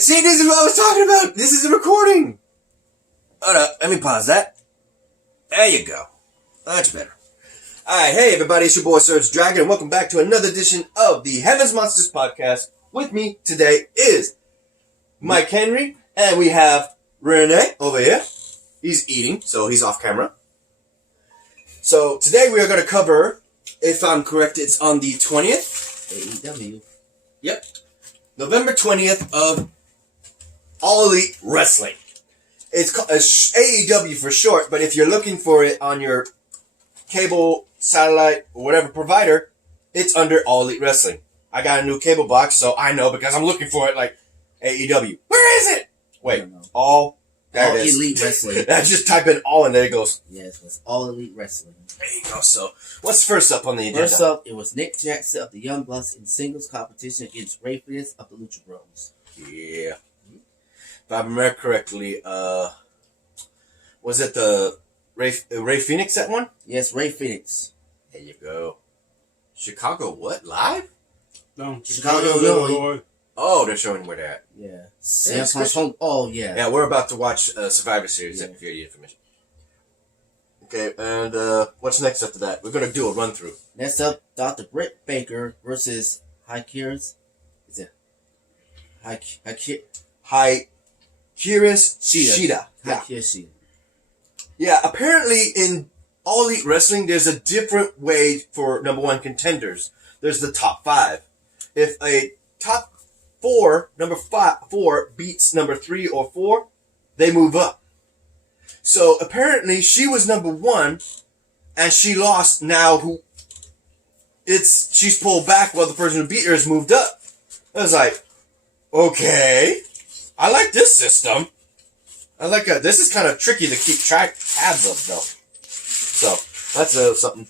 See, this is what I was talking about. This is a recording. Hold up. Let me pause that. There you go. Much better. Alright, hey everybody, it's your boy Sergio Dragon, and welcome back to another edition of the Heaven's Monsters podcast. With me today is Mike Henry, and we have Renee over here. He's eating, so he's off camera. So today we are going to cover, if I'm correct, it's on the 20th. AEW. Yep. November 20th of All Elite Wrestling. It's called AEW for short, but if you're looking for it on your cable, satellite, or whatever provider, it's under All Elite Wrestling. I got a new cable box, so I know because I'm looking for it like AEW. Where is it? Wait, All Elite Wrestling. I just type in all and there it goes. Yes, it's All Elite Wrestling. There you go. So, what's first up on the agenda? First up, it was Nick Jackson of the Young Bucks in singles competition against Ray Phoenix of the Lucha Bros. Yeah. If I remember correctly, was it the Ray Phoenix that one? Yes, Ray Phoenix. There you go. Chicago what? Live? No, Chicago, Illinois. Oh, they're showing where they're at. Yeah. San Francisco. Oh, yeah. Yeah, we're about to watch Survivor Series, Yeah. if you need information. Okay, and what's next after that? We're going to do a run-through. Next up, Dr. Britt Baker versus Hikaris. Is it? Hikaris Shida. Yeah. Hikaris. Yeah, apparently in All Elite Wrestling, there's a different way for number one contenders. There's the top 5. If a top 4, number 4 beats number 3 or 4, they move up. So apparently she was number 1, and she lost. Now she's pulled back while the person who beat her has moved up. I was like, okay, I like this system. This is kind of tricky to keep tabs of though. So that's something.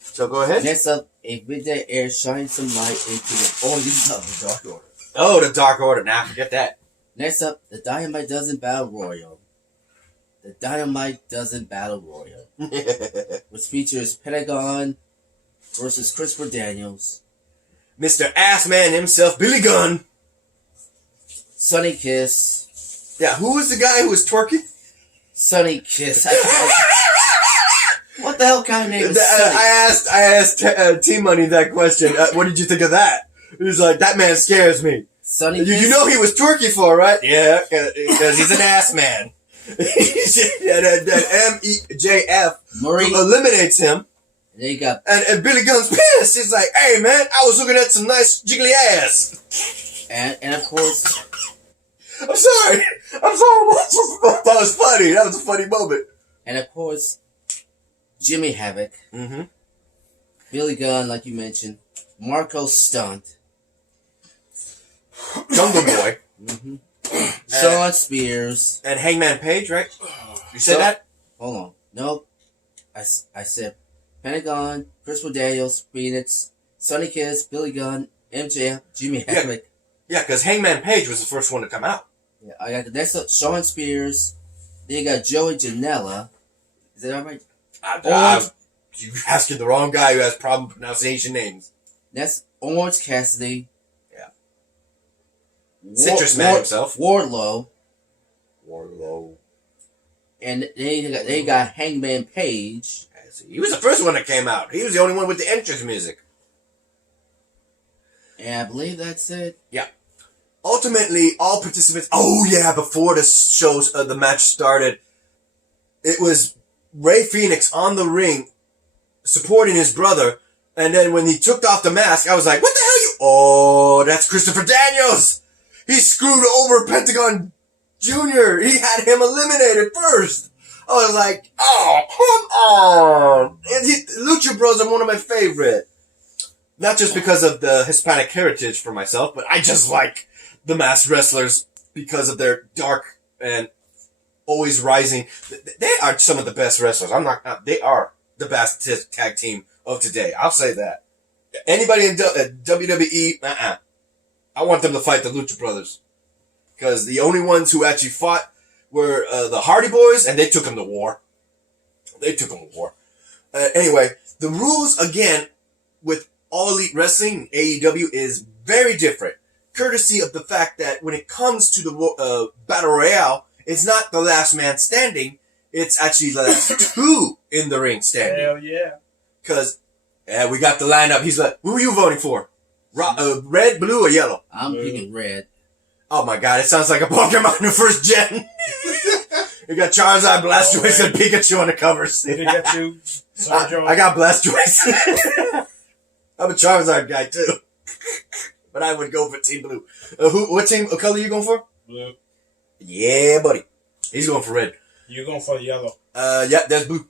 So go ahead. Next up, a midday air shines some light into the Dark Order. Oh, the Dark Order. Now forget that. Next up, the Dynamite Dozen Battle Royal. The Dynamite Dozen Battle Royal, which features Pentagon versus Christopher Daniels, Mr. Assman himself, Billy Gunn, Sonny Kiss. Yeah, who was the guy who was twerking? Sonny Kiss. What the hell kind of name is Sonny? I asked T-Money that question. What did you think of that? He's like, that man scares me. Sonny Kiss? You know he was twerking for, right? Yeah, because he's an ass man. that MJF eliminates him. And then you got... And Billy Gunn's pissed. He's like, hey, man, I was looking at some nice jiggly ass. And of course... I'm sorry. That was funny. That was a funny moment. And of course, Jimmy Havoc. Mm-hmm. Billy Gunn, like you mentioned. Marco Stunt. Jungle Boy. Mm-hmm. Sean Spears. And Hangman Page, right? You said that? Hold on. Nope. I said Pentagon, Christopher Daniels, Phoenix, Sonny Kiss, Billy Gunn, MJF, Jimmy Havoc. Yeah, because Hangman Page was the first one to come out. Yeah, I got the next up, Sean Spears. Then you got Joey Janela. Is that right? You're asking the wrong guy who has problem pronunciation names. That's Orange Cassidy. Yeah. Citrus Man himself. Wardlow. And then you got Hangman Page. He was the first one that came out. He was the only one with the entrance music. And I believe that's it. Yeah. Ultimately, all participants... Oh, yeah, before the match started, it was Ray Phoenix on the ring supporting his brother, and then when he took off the mask, I was like, what the hell you... Oh, that's Christopher Daniels! He screwed over Pentagon Jr. He had him eliminated first. I was like, oh, come on! And Lucha Bros are one of my favorite. Not just because of the Hispanic heritage for myself, but I just like the masked wrestlers because of their dark and always rising. They are some of the best wrestlers. They are the best tag team of today. I'll say that. Anybody in WWE, I want them to fight the Lucha Brothers. Because the only ones who actually fought were the Hardy Boys, and they took them to war. Anyway, the rules, again, with All Elite Wrestling, AEW, is very different. courtesy of the fact that when it comes to the Battle Royale, it's not the last man standing. It's actually the last two in the ring standing. Hell yeah. Because we got the lineup. He's like, who are you voting for? Red, blue, or yellow? I'm picking red. Oh my god, it sounds like a Pokemon in the first gen. You got Charizard, Blastoise, and Pikachu on the covers. Pikachu, Sergio. I got Blastoise. I'm a Charizard guy too. But I would go for Team Blue. What color you going for? Blue. Yeah, buddy. He's going for red. You're going for yellow. Yeah, that's blue.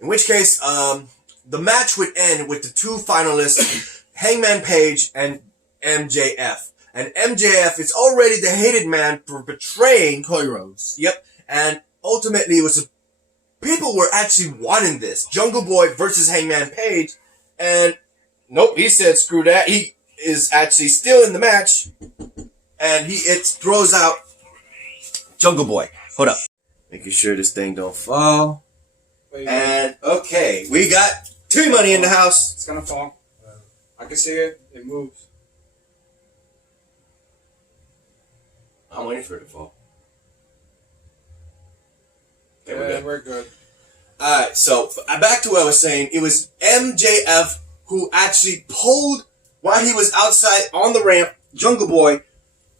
In which case, the match would end with the two finalists, Hangman Page and MJF. And MJF is already the hated man for betraying Cody Rhodes. Yep. And ultimately, it was people were actually wanting this. Jungle Boy versus Hangman Page. And nope, he said screw that. He is actually still in the match. And it throws out Jungle Boy. Hold up. Making sure this thing don't fall. Wait, And okay, we got T-Money in the house. it's gonna fall. I can see it. It moves. I'm waiting for it to fall. Okay, We're good. Alright, so back to what I was saying. It was MJF who actually pulled, while he was outside on the ramp, Jungle Boy,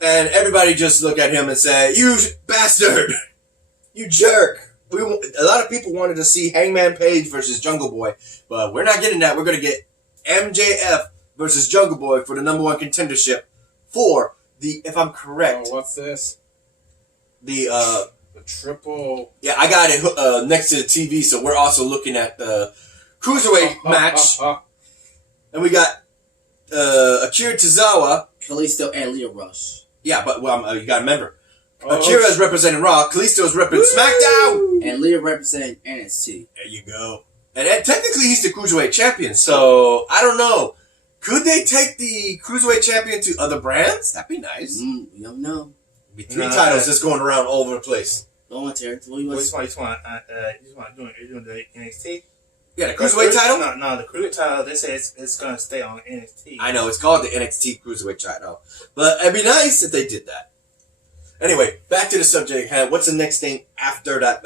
and everybody just looked at him and said, "You bastard! You jerk!" A lot of people wanted to see Hangman Page versus Jungle Boy, but we're not getting that. We're going to get MJF versus Jungle Boy for the #1 contendership for the, if I'm correct, Oh, what's this? the triple. yeah, I got it next to the TV, so we're also looking at the cruiserweight match, and we got Akira Tozawa. Kalisto and Leo Rush. Yeah, but you got to remember, Akira is representing Raw, Kalisto is representing SmackDown, And Leo representing NXT. there you go. And technically, he's the cruiserweight champion, so I don't know. Could they take the cruiserweight champion to other brands? That'd be nice. You don't know. Be three titles just going around all over the place. Go on, Terry. What do you You want? just want doing the NXT? Yeah, the cruiserweight title? No, the cruiserweight title, they say it's going to stay on NXT. I know, it's called the NXT Cruiserweight title. But it'd be nice if they did that. Anyway, back to the subject. What's the next thing after that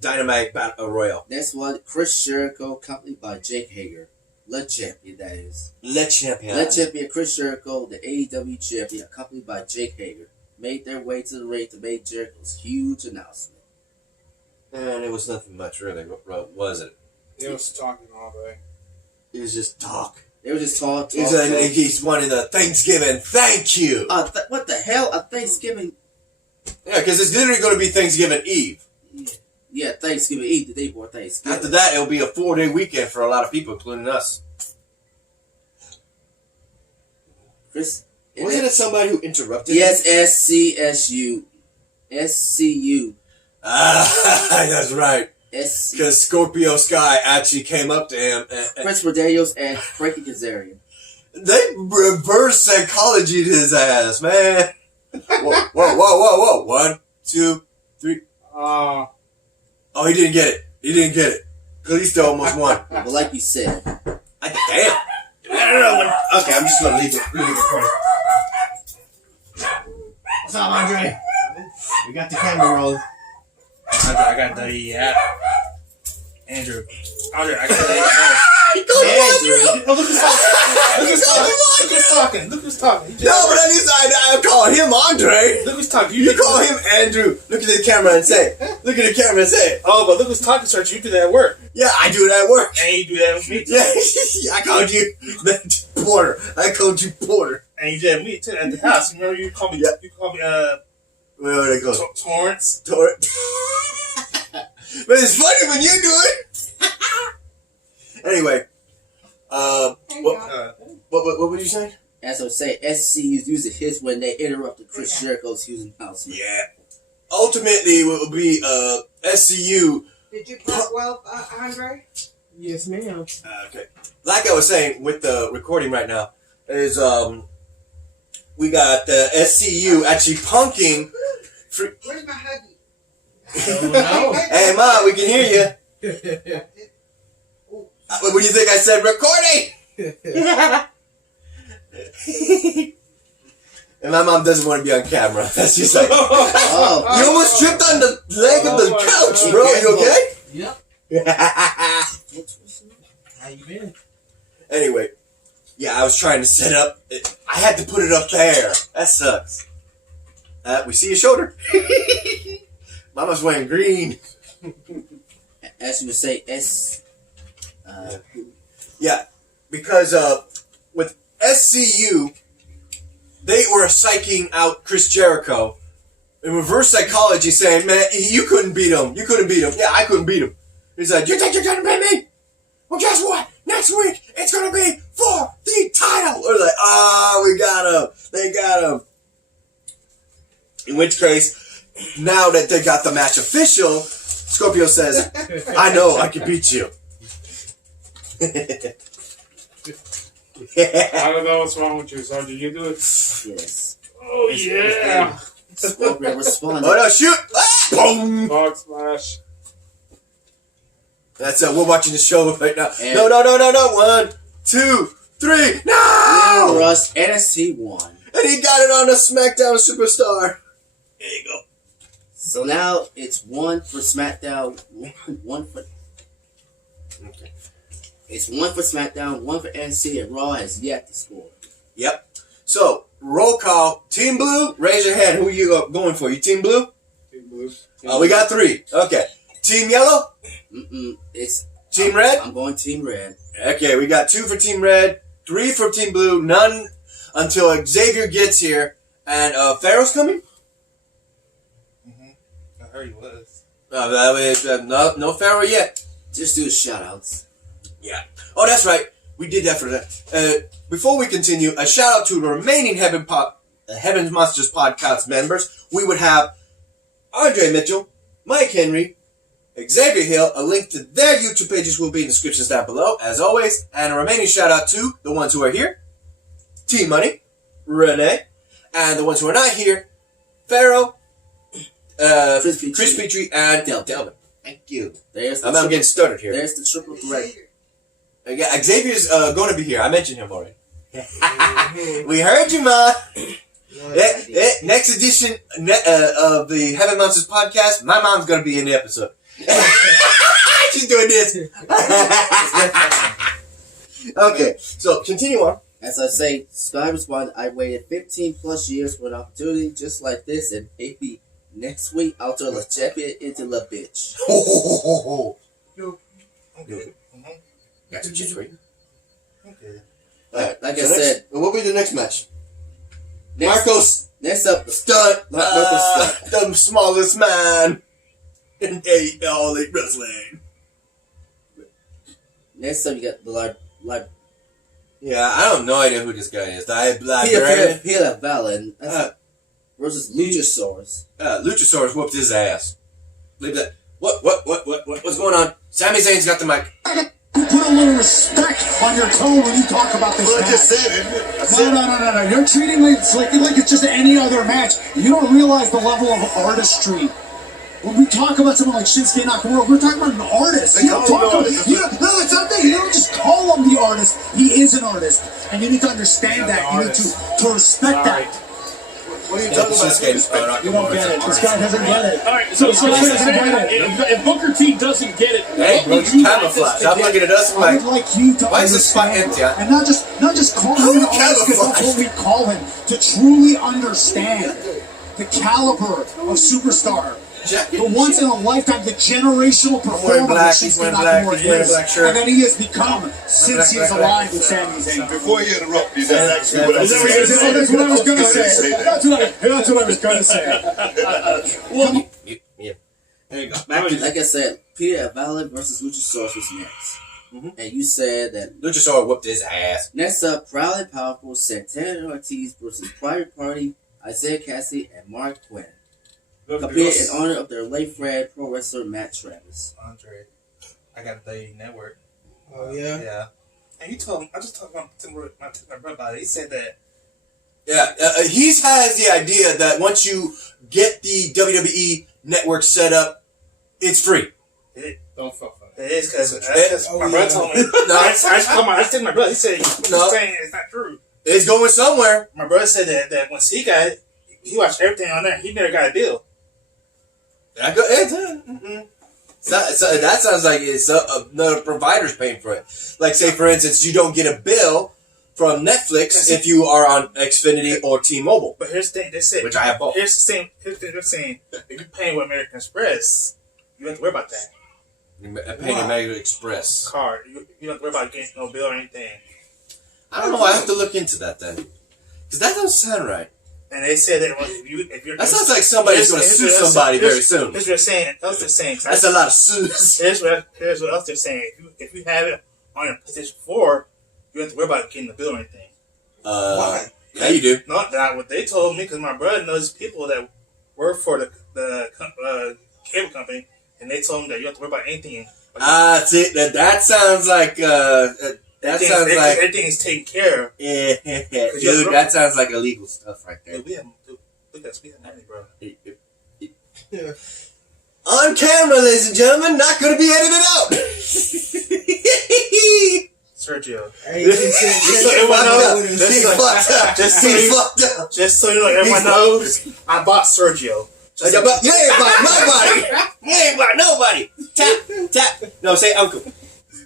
Dynamite Battle Royal? That's what Chris Jericho, accompanied by Jake Hager. Le Champion, that is. Le Champion. Le Champion Chris Jericho, the AEW champion, accompanied by Jake Hager, made their way to the ring to make Jericho's huge announcement. And it was nothing much, really, was it? He was talking all day. It was just talk. They were just talking. He's wanting the Thanksgiving thank you. What the hell? A Thanksgiving? Yeah, because it's literally going to be Thanksgiving Eve. Yeah, Thanksgiving Eve, the day before Thanksgiving. After that, it'll be a 4-day weekend for a lot of people, including us. Chris? Wasn't it somebody who interrupted Yes, him? SCU. That's right. Because Scorpio Sky actually came up to him. Chris Daniels and Frankie Kazarian. They reverse psychology to his ass, man. Whoa. 1, 2, 3. Oh, he didn't get it. Kalisto almost won. But like you said. Damn. Okay, I'm just going to leave it for What's up, Andre? We got the camera rolling. I got the Andrew, I got the Andrew. Oh, look who's talking. No, but at least I call him Andre. Look who's talking. You call him Andrew. Look at the camera and say it. Oh, but look who's talking, Sergio. You do that at work. Yeah, I do that at work. And you do that with me too. Yeah, I called you Porter. I called you Porter. And you did me too at the house. Remember you called me? Yeah. You called me Where did it go? Torrance. But it's funny when you do it. Anyway, what were you saying? As I was saying, SCU's using his when they interrupted Chris Jericho's huge announcement. Yeah. Ultimately, it will be SCU. Did you put well, Andre? Yes, ma'am. Okay. Like I was saying with the recording right now, is we got the SCU actually punking. Where's my huggy? No. Hey, Ma, we can hear you. What do you think I said? Recording. And my mom doesn't want to be on camera. That's just like, Oh, you almost tripped on the leg of the couch, bro. You okay? Yep. How you been? Anyway, yeah, I was trying to set up. I had to put it up there. That sucks. We see your shoulder. Mama's wearing green. as you would say, S. Yeah, because with SCU, they were psyching out Chris Jericho in reverse psychology, saying, "Man, you couldn't beat him. You couldn't beat him. Yeah, I couldn't beat him." He's like, "You think you're gonna beat me? Well, guess what? Next week it's gonna be for the title." We're like, we got him. They got him. In which case, now that they got the match official, Scorpio says, "I know I can beat you." I don't know what's wrong with you, Sergio. You do it. Yes. Oh, yeah. Scorpio responded. Oh no, shoot! Ah, boom! Dog smash. That's we're watching the show right now. And No. 1, 2, 3, Leo no! Rush, NXT won. And he got it on a SmackDown Superstar. There you go. So now it's one for SmackDown, one for. Okay. It's one for SmackDown, one for NXT, and Raw has yet to score. Yep. So, roll call. Team Blue, raise your hand. Who you going for? You Team Blue? Team Blues. We got 3. Okay. Team Yellow? It's Team Red? I'm going Team Red. Okay, we got 2 for Team Red, 3 for Team Blue, none until Xavier gets here. And Pharaoh's coming? I heard he was. No Pharaoh yet. Just do the shoutouts. Yeah. Oh, that's right. We did that for that. Before we continue, a shout out to the remaining Heaven's Monsters podcast members. We would have Andre Mitchell, Mike Henry, Xavier Hill. A link to their YouTube pages will be in the descriptions down below, as always. And a remaining shout out to the ones who are here, T Money, Renee, and the ones who are not here, Pharaoh, Chris Petrie, and Delvin. Thank you. I'm getting started here. There's the triple threat. Yeah, Xavier's going to be here. I mentioned him already. We heard you, Ma. Next edition of the Heaven Monsters podcast, my mom's going to be in the episode. She's doing this. Okay, so continue on. As I say, Sky responded, I waited 15 plus years for an opportunity just like this, and maybe next week I'll turn the champion into the bitch. Okay. Got some cheese for you. Okay. Like I said, what will be the next match? next Marcos up, Stunt, Marcos Stunt. the smallest man in all elite wrestling. Next up you got the Yeah, I have no idea who this guy is. The librarian. Peter Valen versus Luchasaurus. Luchasaurus whooped his ass. Leave that. What's going on? Sami Zayn's got the mic. You put a little respect on your tone when you talk about this match. I just said it. No. You're treating it like it's just any other match. You don't realize the level of artistry. When we talk about someone like Shinsuke Nakamura, we're talking about an artist. You don't talk about it's not that. You don't just call him the artist. He is an artist, and you need to understand that. You need to respect that. What are you talking about? You don't get it. This guy doesn't get it. All right, so This guy doesn't get it. if Booker T doesn't get it, Hey, bro, what would you like camouflage. this to I'm get? looking at us I like, would like you to why is this spot understand, empty? and not just call him an artist because that's what we call him. To truly understand the caliber of superstar, the once in a lifetime, the generational performer that he's Shinsuke wearing black, Nakamura he's wearing a is, black shirt. and that he has become since he is alive with Sami Zayn. Before you interrupt me, that's actually what I That's what I was gonna say. That's what I was gonna say. Yeah. There you go. Like I said, Peter Valen versus Luchasaurus was next. And you said that Luchasaurus whooped his ass. next up, Proud and Powerful, Santana Ortiz versus Private Party, Isaiah Cassidy, and Mark Quinn. Appeared in honor of their late friend, pro wrestler Matt Travis. Andre, I got the network. Oh, yeah? Yeah. And you told him, I just talked about my brother about it. He said that. Yeah, he has the idea that once you get the WWE network set up, it's free. Don't fuck with it. It is because my brother told me. No. I just told my brother. He said, No. saying it's not true. It's going somewhere. My brother said that once he got it, he watched everything on there. He never got a bill. That sounds like it's another provider's paying for it. Like, say, for instance, you don't get a bill from Netflix if you are on Xfinity or T-Mobile. But here's the thing. They said, which I have both. Here's the thing they're saying. If you're paying with American Express, you don't have to worry about that. Paying American Express Card. You don't have to worry about getting no bill or anything. I don't know. I have to look into that then, because that doesn't sound right. And they said that if you're that sounds like somebody's going to sue somebody very soon. Here's what they're saying. That's a lot of sues. Here's what else they're saying. If you have it on your PlayStation 4, you don't have to worry about getting the bill or anything. Why? Yeah, you do. Not that what they told me, because my brother knows people that work for the cable company, and they told him that you don't have to worry about anything. See, that sounds like everything is taken care of. Yeah, dude, that sounds like illegal stuff right there. Dude, we have money, bro. On camera, ladies and gentlemen, not going to be edited out. Sergio. Hey, He's fucked up. Just so you know, everyone knows, I bought Sergio. You ain't bought nobody. You ain't bought nobody. Tap. No, say uncle.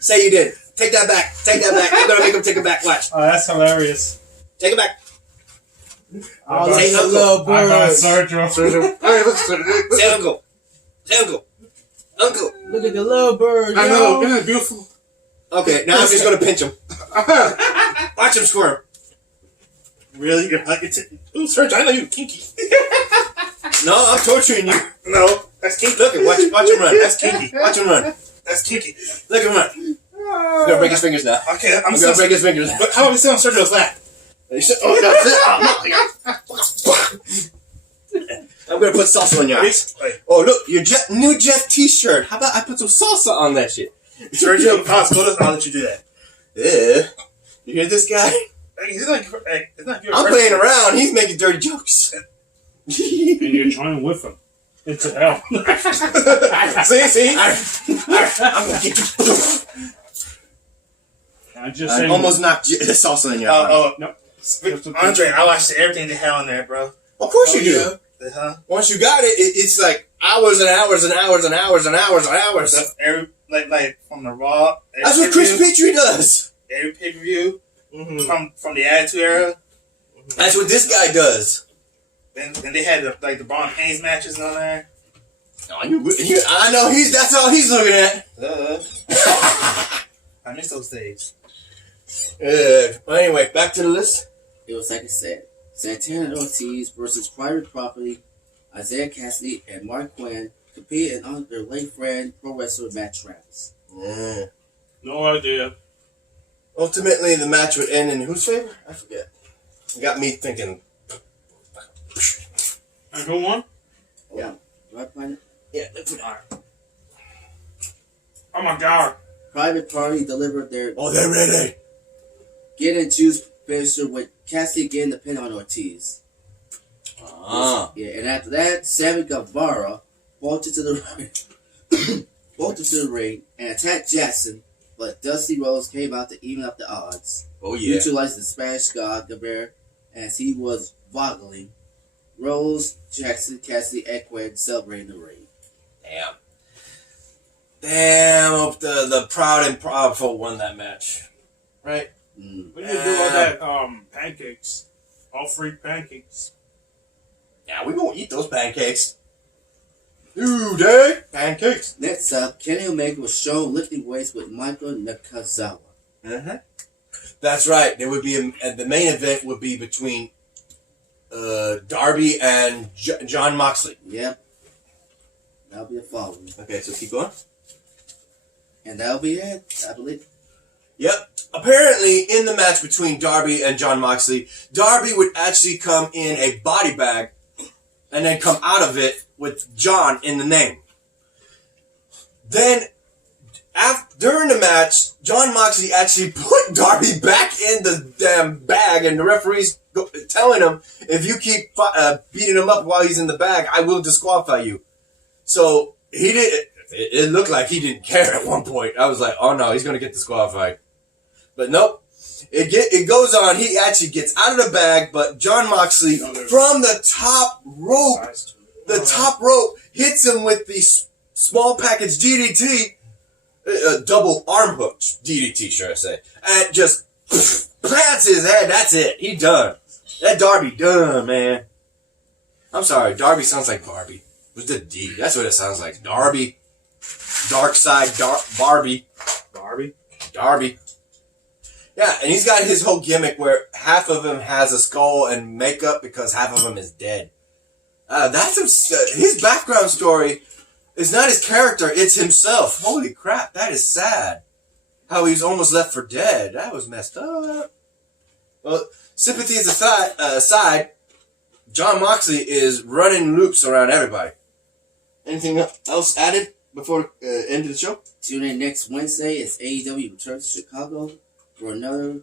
Say you did. Take that back. I'm going to make him take it back. Watch. Oh, that's hilarious. Take it back. Oh, Say that's uncle. I got Sergio. Say uncle. Say uncle. Uncle. Look at the little bird. I know. Isn't it beautiful? Okay, now I'm just going to pinch him. Watch him squirm. Really? You're like ooh, Sergio, I know you're kinky. No, I'm torturing you. No, that's kinky. Look, watch him run. That's kinky. Watch him run. That's kinky. Look at him run. He's going to break his fingers now. Okay, I'm going to break his fingers. But how about we sit on Sergio's lap? I'm going to put salsa on your eyes. Oh, look, your new Jeff t-shirt. How about I put some salsa on that shit? Sergio, I'll let you do that. Yeah. You hear this guy? It's not your I'm playing around. He's making dirty jokes. And you're trying with him. Into hell. See? I'm going to get you. I just I almost knocked the salsa in your eye. Nope. Andre, I watched everything they had on there, bro. Of course you do. Uh-huh. Once you got it, it's like hours and hours and hours and hours and hours and hours. Like from the Raw. That's what Chris Petrie does. Every pay-per-view from the Attitude Era. That's what this guy does. Then they had the Braun Haynes matches on there. Oh, I know that's all he's looking at. I miss those days. Well, anyway, back to the list. It was like I said. Santana and Ortiz versus Private Property, Isaiah Cassidy, and Mark Quinn competed on their late friend pro wrestler Matt Travis. No idea. Ultimately, the match would end in whose favor? I forget. It got me thinking. And who won? Yeah. Do I find it? Yeah, let's put it. Oh my god. Private Party delivered their Oh, they're ready. get and choose finisher with Cassidy getting the pin on Ortiz. Yeah, and after that, Sammy Guevara bolted to the ring and attacked Jackson, but Dusty Rhodes came out to even up the odds. Oh, yeah. Utilized the Spanish God Guevara as he was waggling. Rose, Jackson, Cassidy, and Quinn celebrating the ring. Damn, hope the Proud and Powerful won that match. Right? What do you do all that? Pancakes. All free pancakes. Yeah, we gonna eat those pancakes. Dude, eh? Pancakes. Next up, Kenny Omega was shown lifting weights with Michael Nakazawa. That's right. There would be the main event would be between Darby and John Moxley. Yep. That'll be a following. Okay, so keep going. And that'll be it, I believe. Yep. Apparently, in the match between Darby and John Moxley, Darby would actually come in a body bag and then come out of it with John in the name. Then, during the match, John Moxley actually put Darby back in the damn bag, and the referee's telling him, if you keep beating him up while he's in the bag, I will disqualify you. So, he did. It looked like he didn't care at one point. I was like, oh no, he's going to get disqualified. But nope. It goes on. He actually gets out of the bag, but John Moxley from the top rope, hits him with the small package DDT, double arm hook DDT, should I say, and just plants his head. That's it. He done. That Darby done, man. I'm sorry. Darby sounds like Barbie. With the D. That's what it sounds like. Darby. Dark side. Barbie. Darby. Yeah, and he's got his whole gimmick where half of him has a skull and makeup because half of him is dead. That's his background story is not his character, it's himself. Holy crap, that is sad. How he was almost left for dead. That was messed up. Well, sympathies aside, John Moxley is running loops around everybody. Anything else added before end of the show? Tune in next Wednesday as AEW returns to Chicago for another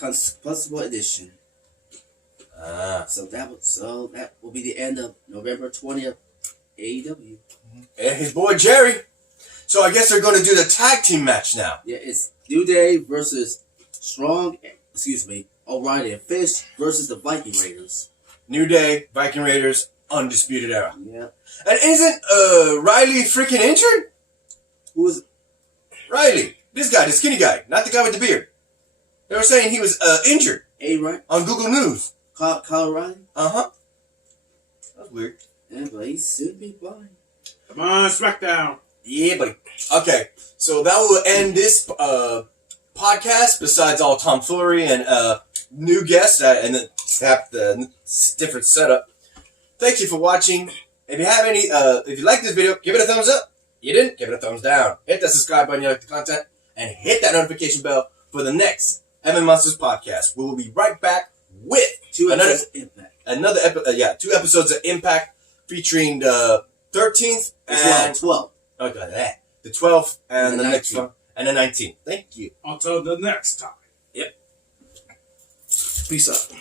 possible edition. So that will be the end of November 20th, AEW. And his boy Jerry. So I guess they're going to do the tag team match now. Yeah, it's New Day versus O'Reilly and Fish versus the Viking Raiders. New Day, Viking Raiders, Undisputed Era. Yeah. And isn't Riley freaking injured? Who is Riley. This guy, the skinny guy, not the guy with the beard. They were saying he was injured. right? On Google News. Kyle O'Reilly? Uh-huh. That's weird. Yeah, but he should be fine. Come on, SmackDown. Yeah, buddy. Okay, so that will end this podcast, besides all tomfoolery and new guests and the different setup. Thank you for watching. If you have any, if you like this video, give it a thumbs up. You didn't? Give it a thumbs down. Hit that subscribe button if you like the content, and hit that notification bell for the next Heaven Monsters podcast. We will be right back with two episodes of Impact featuring the 13th and 12th. Okay, that. The 12th and the next one. And the 19th. Thank you. Until the next time. Yep. Peace out.